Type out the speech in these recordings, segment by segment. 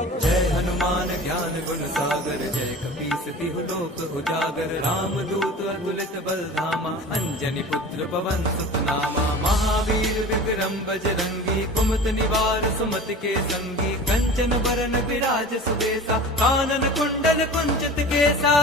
जय हनुमान ज्ञान गुण सागर, जय कपीस तिहु लोक उजागर। राम दूत अतुलित बल धामा, अंजनी पुत्र पवन सुत नामा। महावीर विक्रम बजरंगी, कुमत निवार सुमति के संगी। कंचन बरन विराज सुबेसा, कानन कुंडल कुंचित केसा।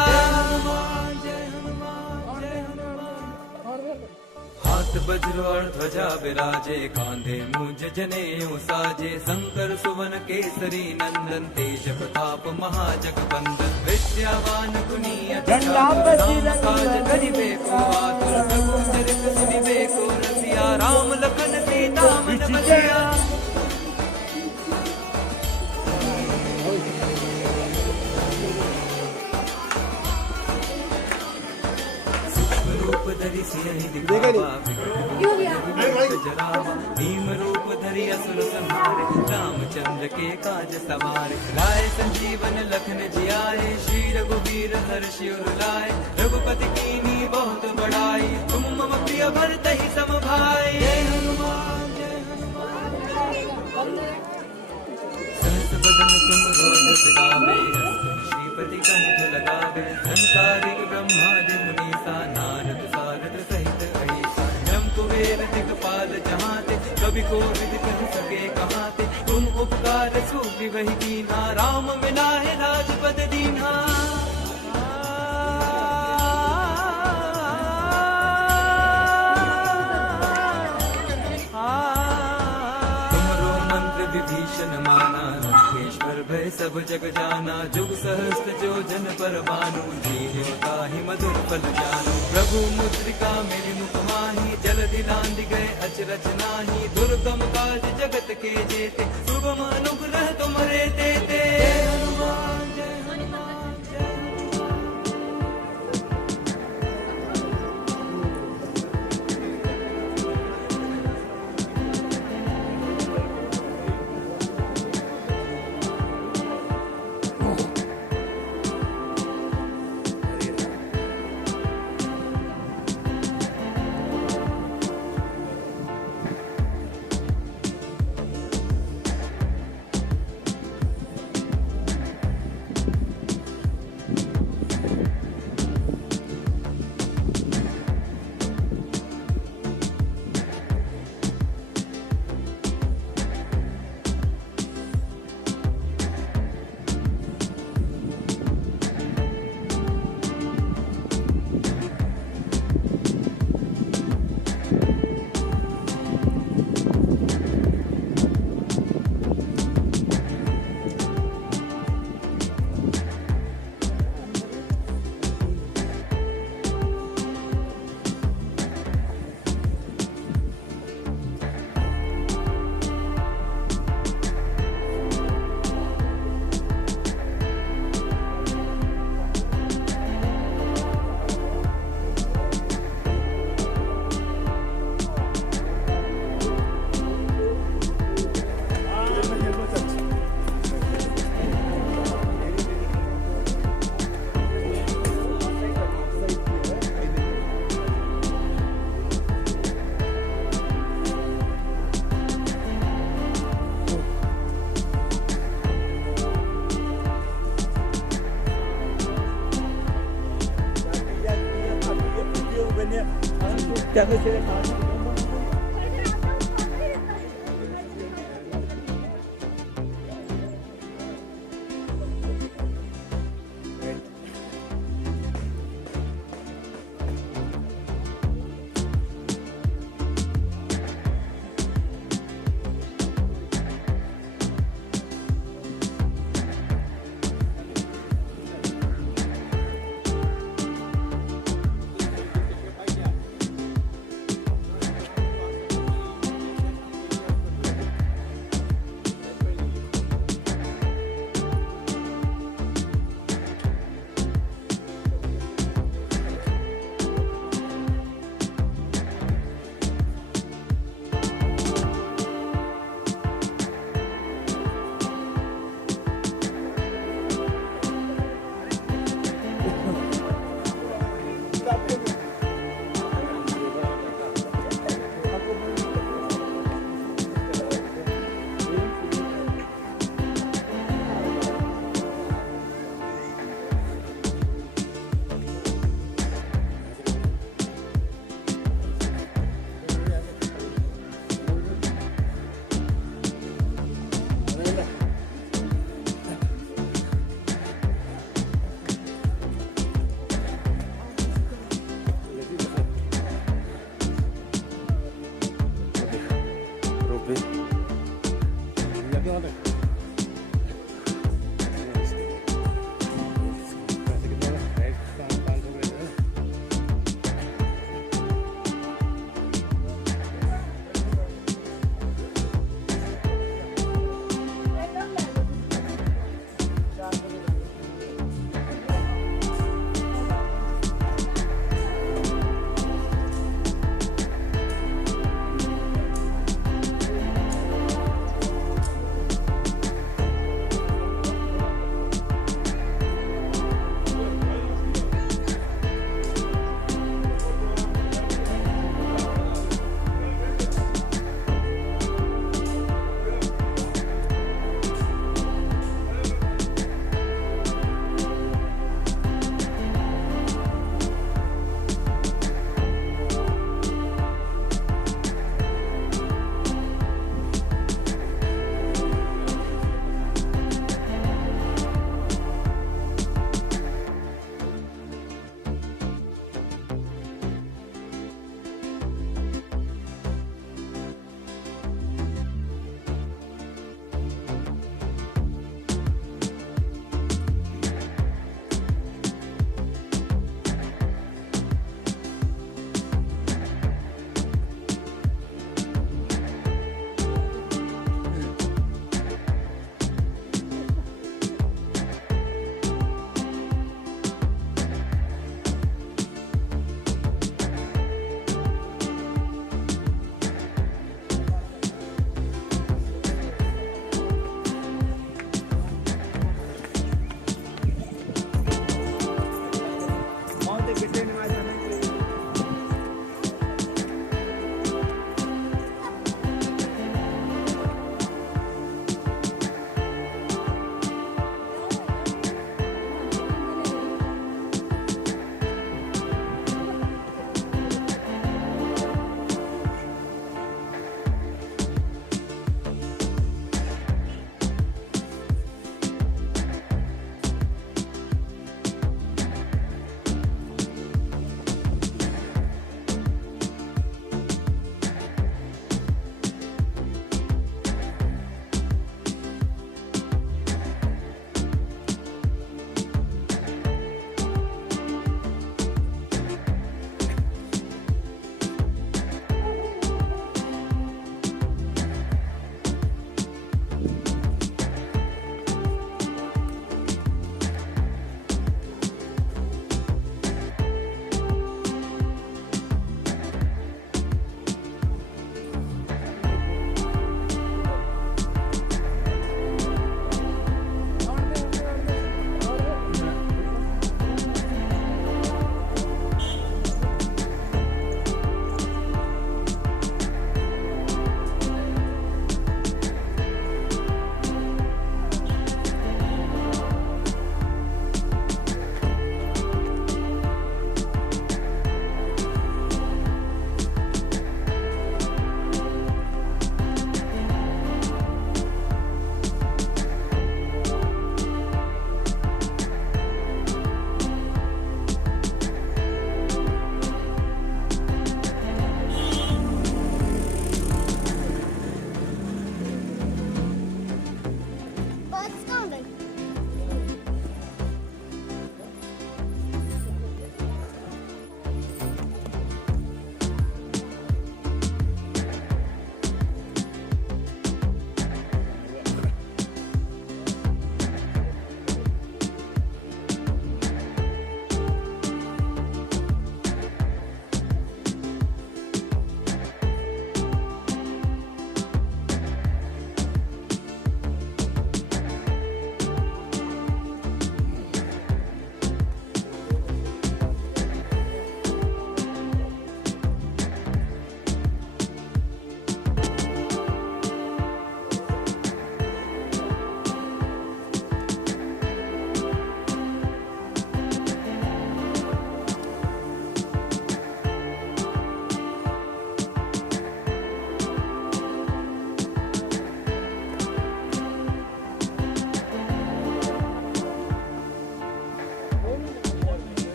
हाथ वज्र और ध्वजा विराजे, कांधे मूंज जनेऊ साजे। शंकर सुवन केसरी नंदन, तेज प्रताप महाजगवंदन। विद्यावान गुणी अति चातुर, राम काज करिबे को आतुर। प्रभु चरित सुनिबे को रसिया, राम लखन सीता मन बसिया। रूप धरि सियहि दिखावा, भीम रूप धरि असुर संहारे। रामचंद्र के काज सवारे, लाए संजीवन लखन जियाए। श्री रघुवीर हर्षि उर लाए, रघुपति कीन्ही बहुत बड़ाई। तुम मम प्रिय भरतहि सम भाई। जय हनुमान जय हनुमान। सहस बदन तुम रोज गावे, श्रीपति कंठ लगावे। धनकारी ब्रह्मादि मुनीसा, नारद सारद सहित अहिसा। ब्रह्म कुबेर दिगपाल जहाते, कवि कोविद कह सके कहाते। तुम उपकार सूफी वही कीन्हा, राम मिलाए राजपद दीन्हा। तुमरो मंत्र विभीषण माना, लंकेश्वर भय सब जग जाना। जुग सहस्त्र जो जन पर भानु, लील्यों ताहि मधुर फल जानु। प्रभु मुद्रिका मेरि मुख माहि, जलधि लांघि गए अचरज नाहि। दुर्गम काज जगत के जेते, सुगम अनुग्रह तुम्हरे तेते। जय हनुमान जय हनुमान जय क्या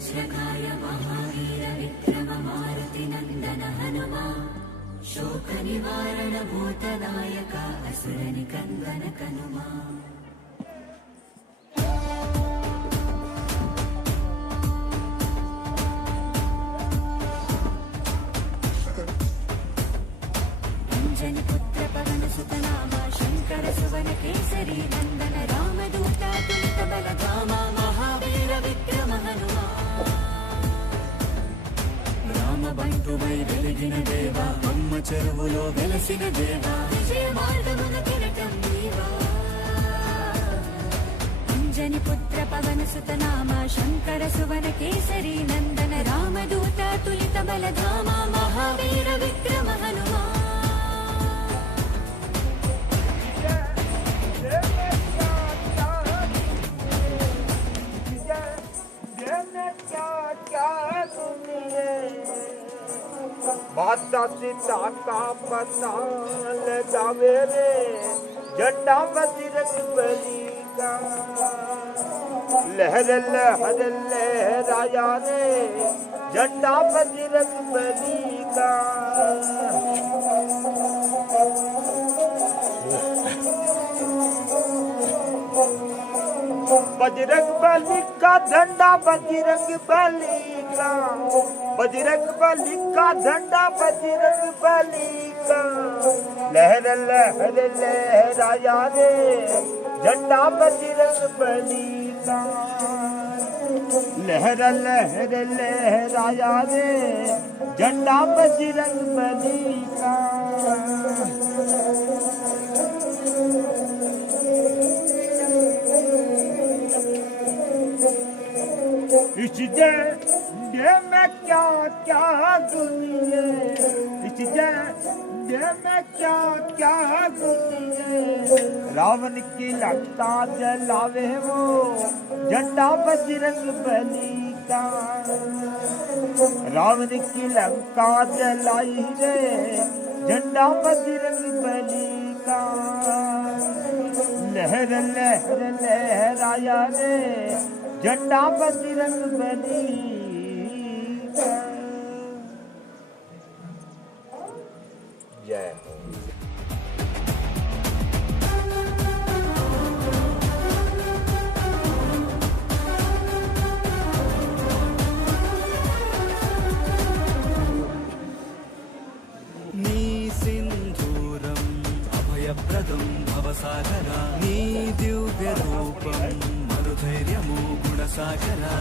वज्रकाय महावीर विक्रम मारुति नंदन हनुमा शोक निवारण भूतनायक असुर निकंदन कनुमा। अंजनी पुत्र पवन सुत नामा शंकर सुवन केसरी केसरी नंदन रामदूत तुलित बलधाम महावीर विक्रम हनुमा రామబంటువై వెలిగిన దేవా అమ్మ చెరువులో వెలసిన దేవా విజయ మార్గమున కిరటం నీవా అంజని పుత్ర పవన సుత నామ శంకర సువన కేసరి నందన రామదూత తులిత బలధామ మహావీర విక్రమ హనుమా माता पिता का पता लगावे रे झंडा बजरंग बली का लहर लहर लहराया रे झंडा बजरंग बली का बजरंग बली का झंडा बजरंग बली का बजरंग बली का झंडा बजरंग बली का लहर लहर लहराया रे झंडा बजरंग बली का लहर लहर लहराया रे झंडा बजरंग बली का इस जय में क्या क्या दुनिया इस जय में क्या क्या दुनिया रावण की लंका जलावे वो झंडा बजरंग बली का रावण की लंका जलाई रे झंडा बजरंग बली का लहर लहर लहराया रे झंडा बजरंग बली का जय हो। నీ సింధూరం అభయప్రదం భవసాగరా నీ దివ్య రూపం మరుధైర్యము గుణసాగరా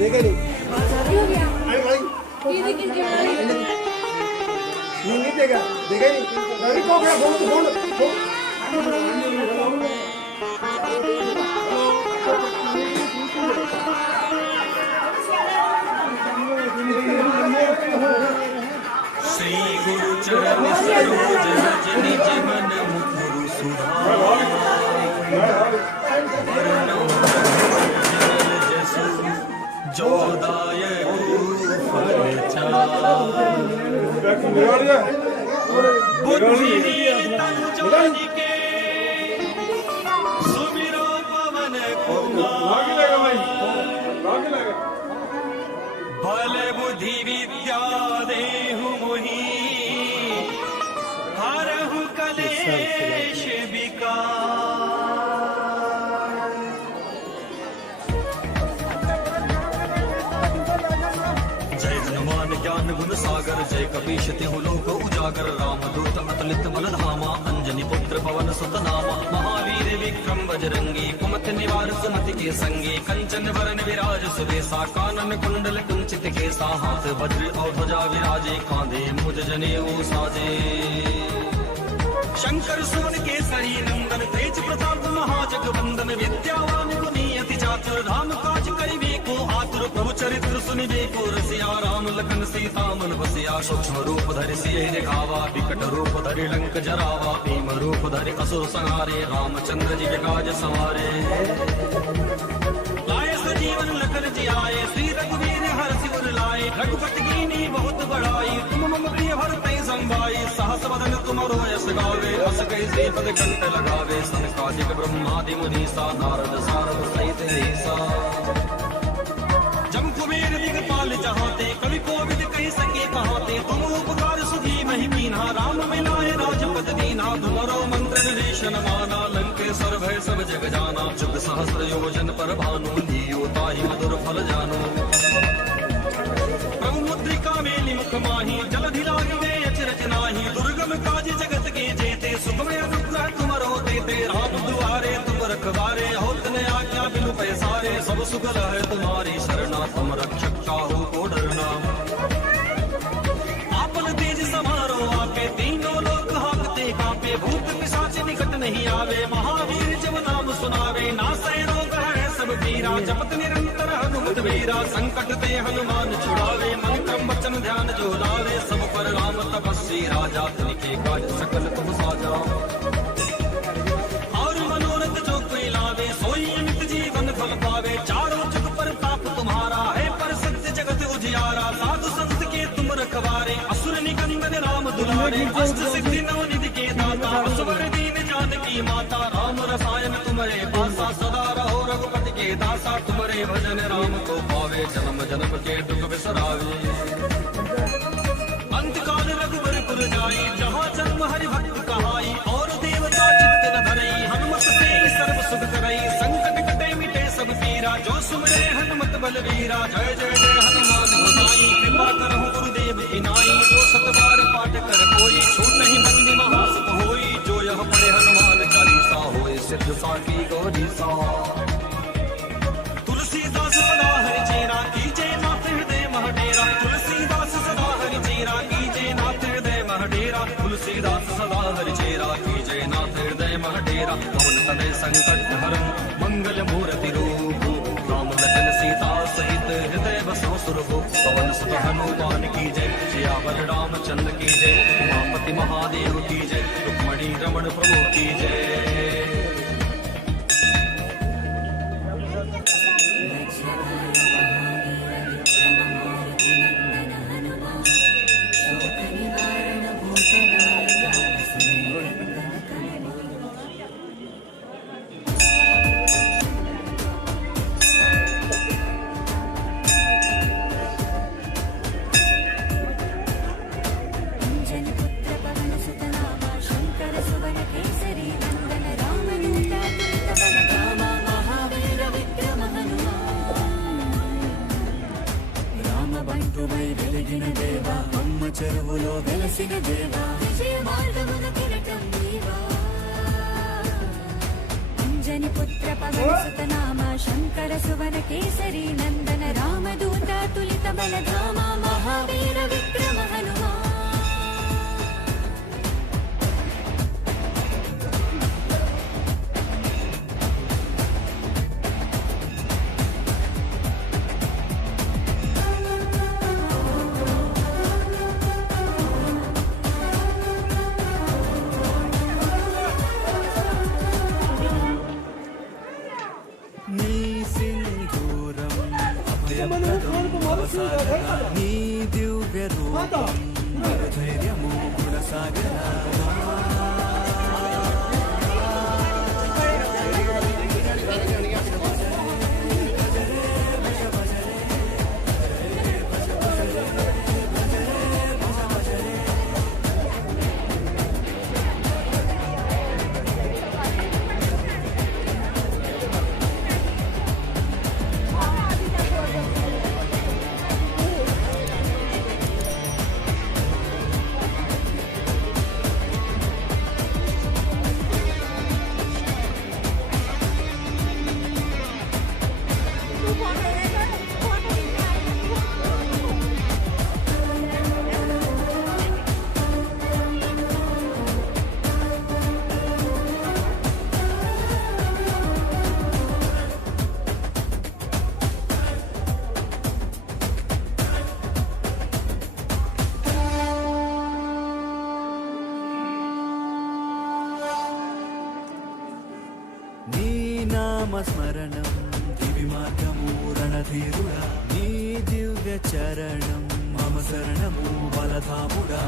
देगा नहीं देखा देखा नहीं को श्री गुरु चरण सरोज रज निज मन मुकुरु सुधार वरणो जल जसु जोदायक फल चार बुद्धि तनु जानिके सुमिरो पवन कुमार बल बुद्धि विद्या देहु मोहि हरहु कलेश विकार। जय हनुमान ज्ञान गुण सागर जय कपीश तिहु लोक उजागर रामदूत अतुलित बल धामा अंजनी पुत्र पवन सुत नामा महावीर विक्रम बजरंगी कुमति निवार सुमति के संगी कंचन वरण विराज सुबेसा कानन कुंडल कुंचित केसा हाथ वज्र और ध्वजा विराजे कांधे मुझ जनेऊ साजे शंकर सुवन केसरी नंदन तेज प्रताप महाजगवंदन विद्यावान गुणी अति चातुर राम काज करिबे को आतुर प्रभु चरित्र सुनिबे को रसिया राम लखन सीता मन बसिया सूक्ष्म रूप धरि सियहि दिखावा विकट रूप धरि लंक जरावा भीम रूप धरि असुर संहारे रामचंद्र जी काज सवारे लाए सजीवन लखन जियाए श्री रघुवीर हरषि उर लाए रघुपति कीनी बहुत बड़ाई तुम मम प्रिय भरते संभाई सहस वदन तुमरो यश गावे अस कैसे पद कंठ लगावे सनकादिक ब्रह्मादि मुनीसा नारद सारद सहित ऐसा जम कुबेर दिगपाल जहाते कवि कोविद कह सके कहाते तुम उपकार सुधी महि मीना राम मिलाए राजपद दीना तुम्हारो मंत्र निदेशन माना लंकेश्वर भय सब जग जाना जुग सहस्र योजन पर भानु लीयो ताहि मधुर फल जानो प्रभु मुद्रिका मेलि मुख माही जलधि लागी गए अचरज नाही दुर्गम काज जगत के जेते सुखमय अनुग्रह तुमरो देते राम दुआरे तुम रखवारे होत न आज्ञा बिनु पैसारे सब सुगल है तुम्हारी शरणा तुम रक्षक काहू को डरना आपन तेज समारो आके तीनों लोक हाकते कांपे भूत पिशाच निकट नहीं आवे महावीर जब नाम सुनावे नासै रोग है सब पीरा जपत निरंतर हनुमत वीरा संकट ते हनुमान छुड़ावे मन क्रम वचन ध्यान जो लावे सब पर राम तपस्वी राजा तिनके काज सकल तुम साजा और मनोरथ जो कोई लावे सोई अमित जीवन फल पावे चारों जुग पर ताप तुम्हारा है पर सत्य जगत उजियारा साधु संत के तुम रखवारे असुर निकंदन राम दुलारे अष्ट सिद्धि नव निधि के दाता असवर दीन जानकी माता राम रसायन तुम्हारे पासा सदा रहो रघुपति के दासा तुम्हारे भजन राम को पावे जन्म जन्म के दुख बिसरावे अंतकाल रघुबर पुर जाई जहाँ जन्म हरि भक्त कहाई और देवता चित्त न धरई हनुमत से सर्व सुख करई संकट कटे मिटे सब पीरा जो सुमरे हनुमत बलवीरा जय जय जय हनुमान गोसाई कृपा करहु गुरुदेव की नाई जो सतबार पाठ कर कोई छूट नहीं बंदी महासुख होई जो यह पढ़े हनुमान चालीसा होए सिद्ध साकी गौरी सा तुलसीदास सदा हरि चेरा कीजे नाथ हृदय महडेरा तुलसीदास सदा हरि चेरा कीजे नाथ हृदय महडेरा तुलसीदास सदा हरि चेरा कीजे नाथ हृदय महडेरा पवन तनय संकट हरम मंगल मूर्ति रूप राम लखन सीता सहित हृदय बसो सुरभु पवन सुत हनुमान की जय सियावर रामचंद्र की जय उमापति महादेव की जय रुक्मणी रमण प्रभु की जय। చెరువులో వెలసిన దేవా విజయ మార్గమున కిరటం నీవా అంజని పుత్ర పవన సుత నామ శంకర సువన కేసరి నందన రామదూత తులిత బలధామ మహావీర విక్రమ హనుమా నామస్మరణం దివి మార్గము రణధీరుడా నీ దివ్య చరణం మమ శరణము బలధాముడా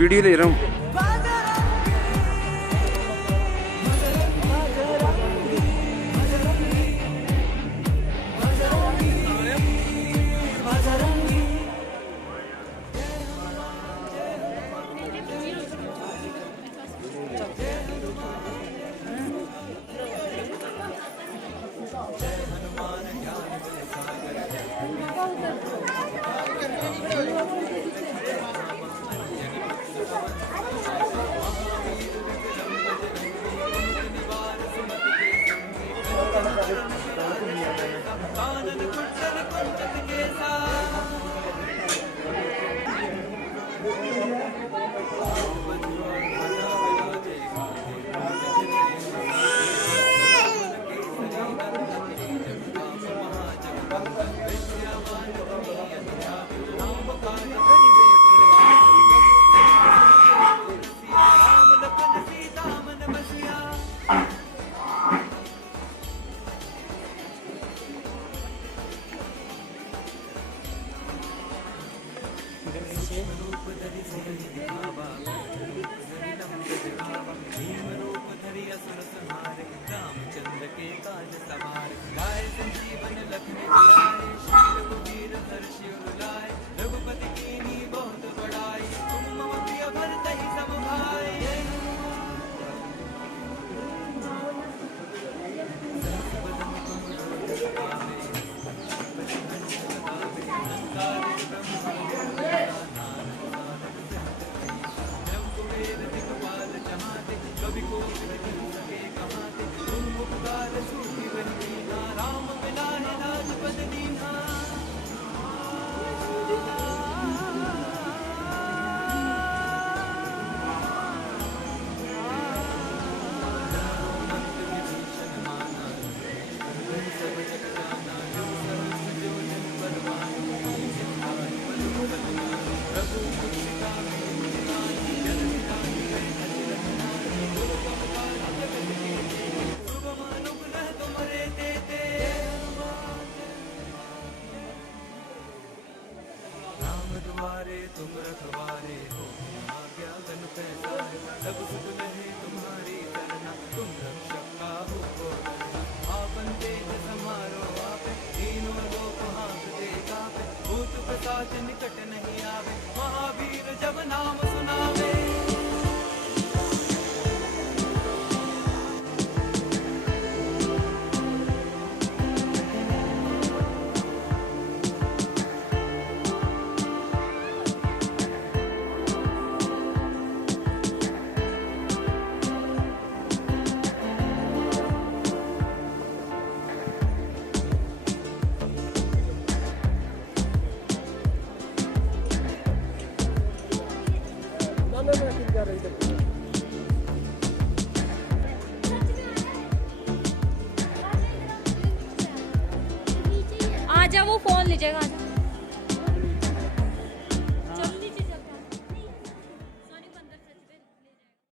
वीडियो ले रहा हूँ। रामचंद्र के काज सवार लाए संजीवन लखन जियाए श्री रघुवीर हर्षि उर लाए रघुपति कीन्ही बहुत बड़ाई तुम मम प्रिय भरतहि सम भाई कभी को सके कहाँ थे तुम उपकार सूखी बनी राम बिना है राजपद दीना तुम रखवारे हो आज्ञा गन पैसारे सब सुख लहे तुम्हारी चरना तुम रक्षक काहू को डरना आपन तेज समारो आपे तीनों लोक हांकते कापे भूत पिशाच निकट नहीं आवे महावीर जब नाम सुनावे आजा वो फोन लीजिएगा।